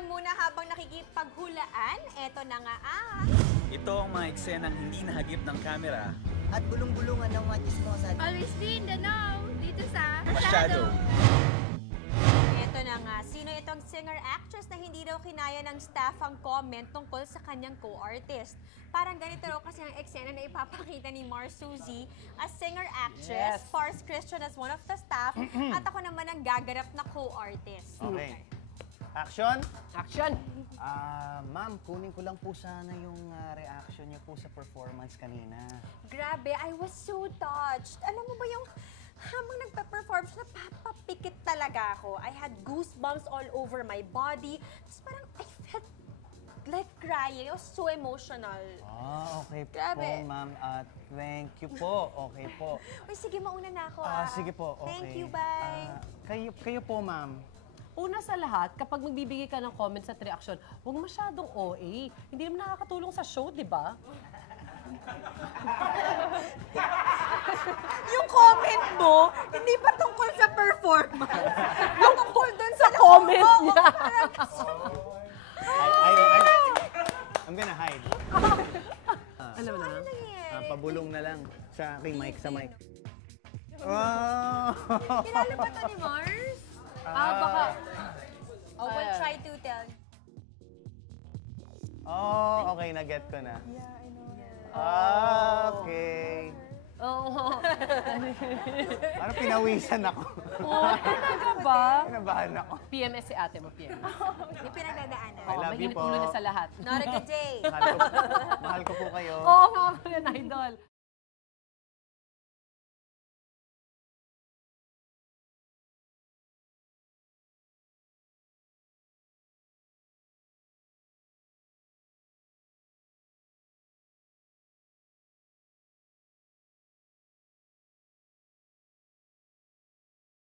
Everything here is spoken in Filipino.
Teka muna habang nakikipaghulaan, eto na nga ang... Ito ang mga eksenang hindi nahagip ng kamera. At bulong-bulungan ng mga chismosa. Always be in the know, dito sa Masyado. Eto na nga, sino itong singer-actress na hindi daw kinaya ng staff ang comment tungkol sa kanyang co-artist? Parang ganito raw kasi ang eksena na ipapakita ni Mars Suzy as singer-actress, Fars Christian as one of the staff, at ako naman ang gaganap na co-artist. Okay. Action? Action! Ma'am, kunin ko lang po sana yung reaction niyo po sa performance kanina. Grabe, I was so touched. Alam mo ba yung habang nagpa-perform siya, napapapikit talaga ako. I had goosebumps all over my body. Tapos parang I felt like crying. It was so emotional. Okay Grabe. po, ma'am. Thank you po. Okay po. Uy, sige, mauna na ako. Sige po, okay. Thank you, bye. Kayo po, ma'am. Una sa lahat, kapag magbibigay ka ng comments at reaction, huwag masyadong OA. Hindi naman nakakatulong sa show, di ba? Yung comment mo, hindi pa tungkol sa performance. Yung tungkol dun sa comment Oo, niya. I'm gonna hide. Alam mo na? Pabulong na lang sa kay Mike, sa mic. Wow! Kilala ba to ni Mars? Baka... Oh, we'll try to tell. Okay, na-get ko na. Yeah, I know. Okay. Oo. Parang pinawisan ako. Talaga ba? Kinabahan ako. PMS si ate mo, PMS. Yung pinagdadaanan. I love you Mainit po. ulo na sa lahat. Not a good day. Mahal ko po kayo. Oo nga, mga idol.